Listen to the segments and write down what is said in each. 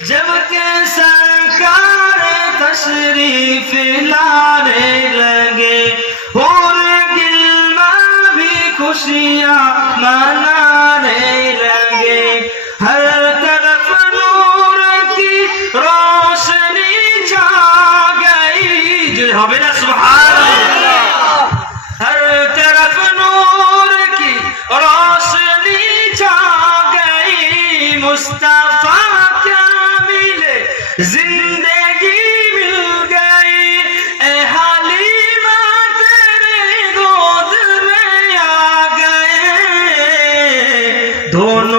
جب کے سرکار تشریف لارے لگے اور گلما بھی خوشیاں منانے لگے ہر طرف نور کی روشنی جا گئی جو ہمیں سبحان اللہ ہر طرف نور کی روشنی جا گئی مصطفیٰ जिंदगी मिल गई ए हालिमा तेरे गोद में आ गए दोनों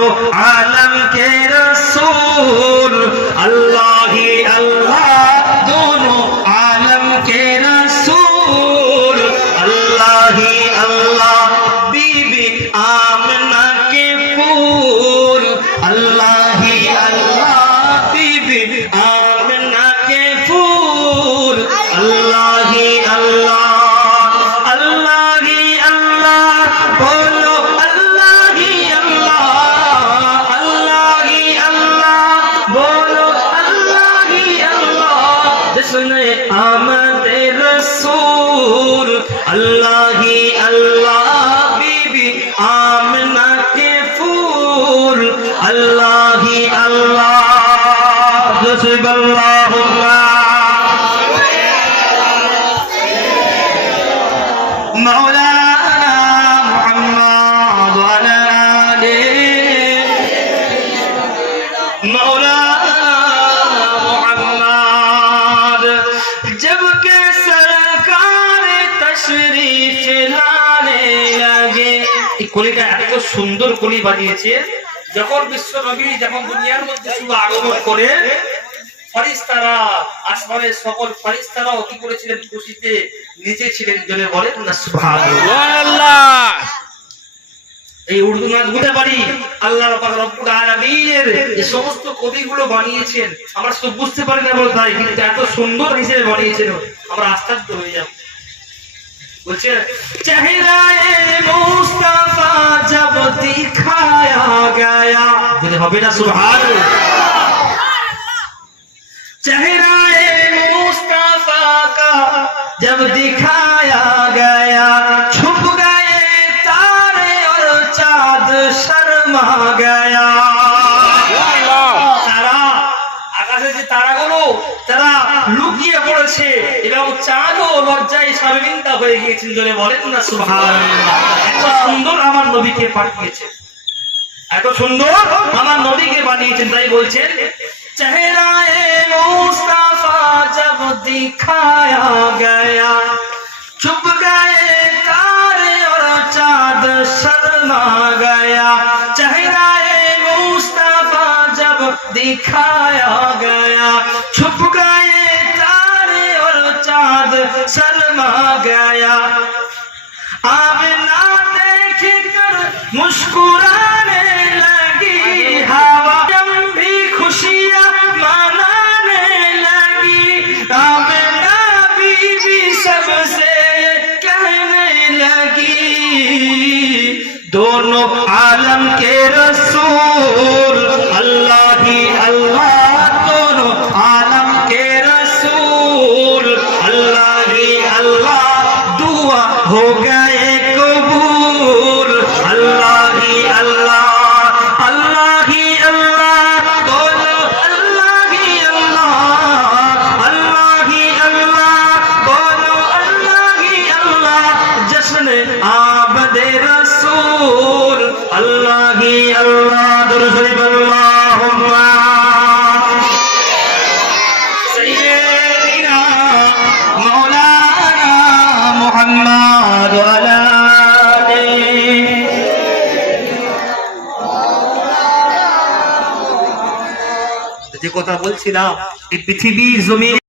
अल्लाह जिसने आमद रसूल अल्लाह ही अल्लाह এই কলিটা এত সুন্দর কলি বানিয়েছে, যখন বিশ্ব নবী যখন দুনিয়ার মধ্যে শুধু আগমন করে উর্দু আল্লাহ রব্বুল আলামিনের যে সমস্ত কবিগুলো বানিয়েছেন। আমরা শুধু বুঝতে পারি না বলে তাই কিন্তু এত সুন্দর হিসেবে বানিয়েছেন। আমরা আশ্চর্য হয়ে যাব। বলছে চেহারায়ে মুস্তাফা জব দিখায়া গয়া যদি হবে না সুবহানাল্লাহ चेहराए मुस्तफा का जब दिखाया गया छुप गए तारे और चाँद शर्मा गया লুকিয়ে পড়েছে। এবং চাঁদও লজ্জায় শর্মিন্দা হয়ে গিয়েছেন জোরে বলেন না সুভান এত সুন্দর আমার নবীকে পাঠিয়েছে। এত সুন্দর আমার নবীকে বানিয়েছেন, তাই বলছেন, চেহারায় মুস্তাফা জব দিখায়া গয়া। চুপ গয়ে তারে ওর চাঁদ শর্মা গয়া। চেহারায় মুস্তাফা জব দিখায়া গয়া। शर्मा गया। आमना देख कर मुस्कुराने लगी, हवा भी खुशियाँ मनाने लगी। आमना बीवी सबसे कहने लगी, दोनों आलम के रसूल ہوگا ایک قبول اللہ ہی اللہ اللہ ہی اللہ بولو اللہ ہی اللہ اللہ ہی اللہ بولو اللہ ہی اللہ جشن آبد رسول اللہ যে কথা বলছিলাম এই পৃথিবী জমিনে